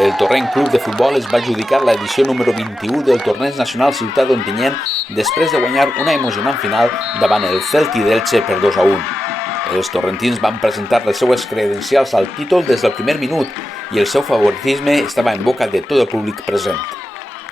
El Torrent Club de Futbol es va adjudicar l'edició número 21 del Torneig Nacional Ciutat d'Ontinyent després de guanyar una emocionant final davant el Celti d'Elche per 2-1. Els torrentins van presentar les seues credencials al títol des del primer minut i el seu favoritisme estava en boca de tot el públic present.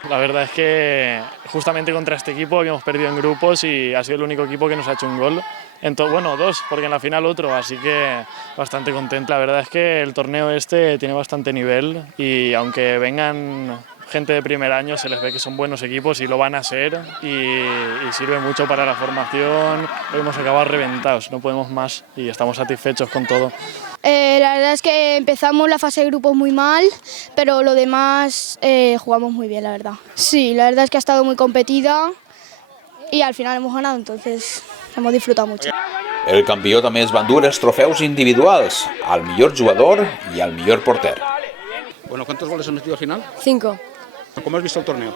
La verdad es que justamente contra este equipo habíamos perdido en grupos y ha sido el único equipo que nos ha hecho un gol. Bueno, dos, porque en la final otro, así que bastante contento. La verdad es que el torneo este tiene bastante nivel y aunque vengan gente de primer año se les ve que son buenos equipos y lo van a ser y sirve mucho para la formación. Hoy hemos acabado reventados, no podemos más y estamos satisfechos con todo. La verdad es que empezamos la fase de grupos muy mal, pero lo demás jugamos muy bien, la verdad. Sí, la verdad es que ha estado muy competida y al final hemos ganado, entonces hemos disfrutado mucho. El campió també es van dur els trofeus individuals, al millor jugador i al millor porter. Bueno, ¿cuántos goles has metido al final? 5. ¿Cómo has visto el torneo?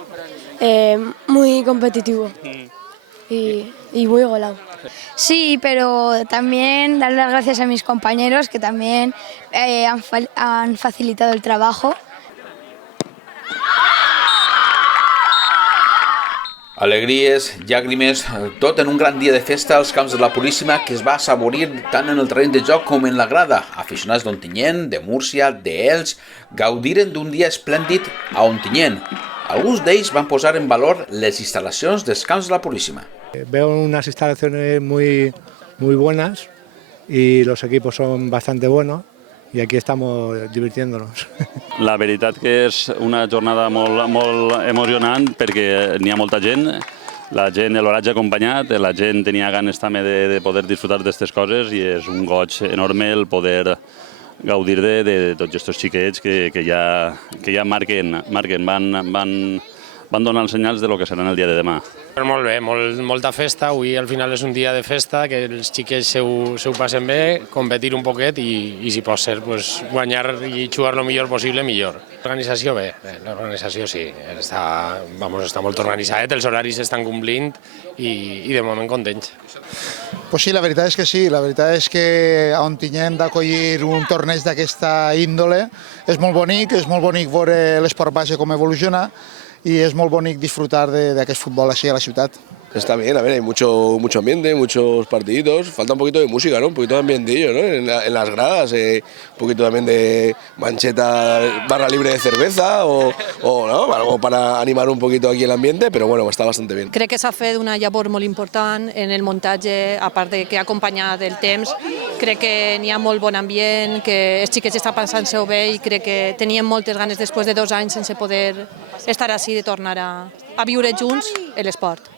Muy competitivo y muy golado. Sí, pero también dar las gracias a mis compañeros que también han facilitado el trabajo. Alegries, llàgrimes, tot en un gran dia de festa als camps de la Puríssima que es va assaborir tant en el terreny de joc com en la grada. Aficionats d'Ontinyent, de Múrcia, d'Elx, gaudiren d'un dia esplèndid a Ontinyent. Alguns d'ells van posar en valor les instal·lacions dels camps de la Puríssima. Veo unas instalaciones muy buenas y los equipos son bastante buenos y aquí estamos divirtiéndonos. La veritat que és una jornada molt emocionant perquè n'hi ha molta gent, la gent l'horatge acompanyat, la gent tenia ganes també de poder disfrutar d'aquestes coses i és un goig enorme el poder gaudir de tots aquests xiquets que ja marquen, van donar els senyals de lo que serà el dia de demà. Molt bé, molta festa, avui al final és un dia de festa, que els xiquets s'ho passen bé, competir un poquet i si pot ser guanyar i jugar el millor possible, millor. L'organització bé, l'organització sí, està molt organitzat, els horaris estan complint i de moment contents. Pues sí, la veritat és que sí, la veritat és que a Ontinyent d'acollir un torneig d'aquesta índole és molt bonic veure l'esport base com evoluciona y es muy bonito disfrutar de aquel fútbol así a la ciudad. Está bien, a ver, hay mucho ambiente, muchos partiditos, falta un poquito de música, ¿no? Un poquito de ambientillo, ¿no? En las gradas, un poquito también de mancheta, barra libre de cerveza o ¿no? Algo para animar un poquito aquí el ambiente, pero bueno, està bastant bé. Crec que s'ha fet una llavor molt important en el muntatge, a part de que ha acompanyat el temps. Crec que n'hi ha molt bon ambient, que els xiquets estan passant-se-ho bé i crec que teníem moltes ganes després de 2 anys sense poder estar així de tornar a viure junts l'esport.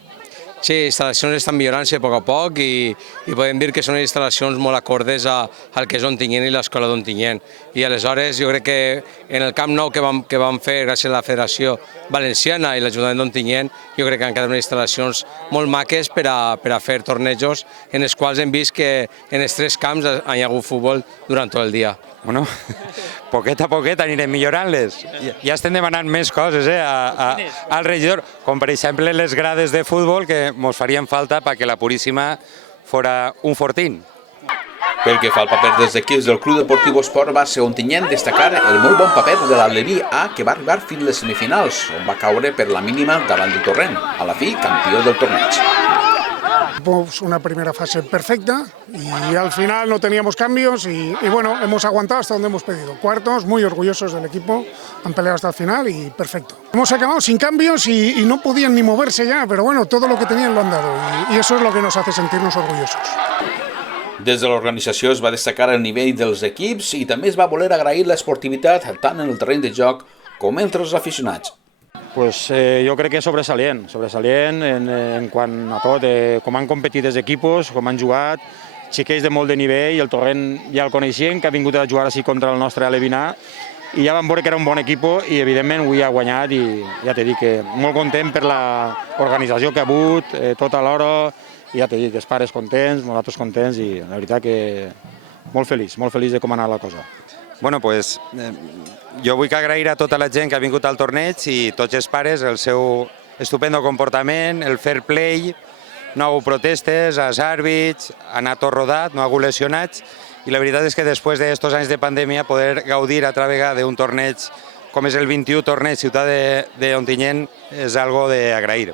Sí, instal·lacions estan millorant-se a poc i podem dir que són instal·lacions molt acordes al que és Ontinyent i l'escola d'Ontinyent. I aleshores jo crec que en el camp nou que vam fer gràcies a la Federació Valenciana i l'Ajuntament d'Ontinyent, jo crec que han quedat unes instal·lacions molt maques per a fer tornejos en els quals hem vist que en els 3 camps hi ha hagut futbol durant tot el dia. Bueno, poquet a poquet anirem millorant-les. Ja estem demanant més coses al regidor, com per exemple les grades de futbol que ens farien falta perquè la Puríssima fora un fortín. Pel que fa al paper dels equips del Club Deportiu Esport va ser Ontinyent destacar el molt bon paper de l'Aleví A que va arribar fins a les semifinals, on va caure per la mínima davant del Torrent, a la fi campió del torneig. Una primera fase perfecta y al final no teníamos cambios y bueno, hemos aguantado hasta donde hemos pedido. Cuartos, muy orgullosos del equipo, han peleado hasta el final y perfecto. Hemos acabado sin cambios y no podían ni moverse ya, pero bueno, todo lo que tenían lo han dado y eso es lo que nos hace sentirnos orgullosos. Des de l'organització es va destacar el nivell dels equips i també es va voler agrair l'esportivitat tant en el terreny de joc com entre els aficionats. Pues jo crec que és sobresalient en quant a tot, com han competit els equipos, com han jugat, xiquets de molt de nivell, el Torrent ja el coneixien, que ha vingut a jugar així contra el nostre Alevinar, i ja vam veure que era un bon equip i evidentment avui ha guanyat i ja t'he dit que molt content per l'organització que ha hagut, tota l'hora, i ja t'he dit, els pares contents, nosaltres contents i la veritat que molt feliç de com ha anat la cosa. Bueno, pues jo vull agrair a tota la gent que ha vingut al torneig i tots els pares el seu estupendo comportament, el fair play, no ha hagut protestes, els àrbits, ha anat tot rodat, no ha hagut lesionats i la veritat és que després d'aquests anys de pandèmia poder gaudir altra vegada d'un torneig com és el 21 torneig Ciutat d'Ontinyent, és algo d'agrair.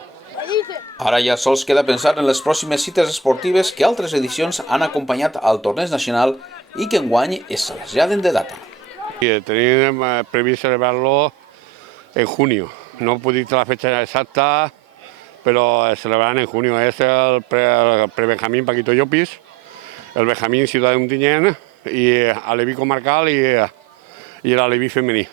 Ara ja sols queda pensar en les pròximes cites esportives que altres edicions han acompanyat al torneig nacional i que enguany es traslladen de data. Tenim previst celebrarlo en junio. No puc dir la fecha exacta, pero celebrarán en junio. Es el pre-Benjamín Paquito Llopis, el Benjamín Ciutat d'Ontinyent y Aleví Comarcal y el Aleví Femení.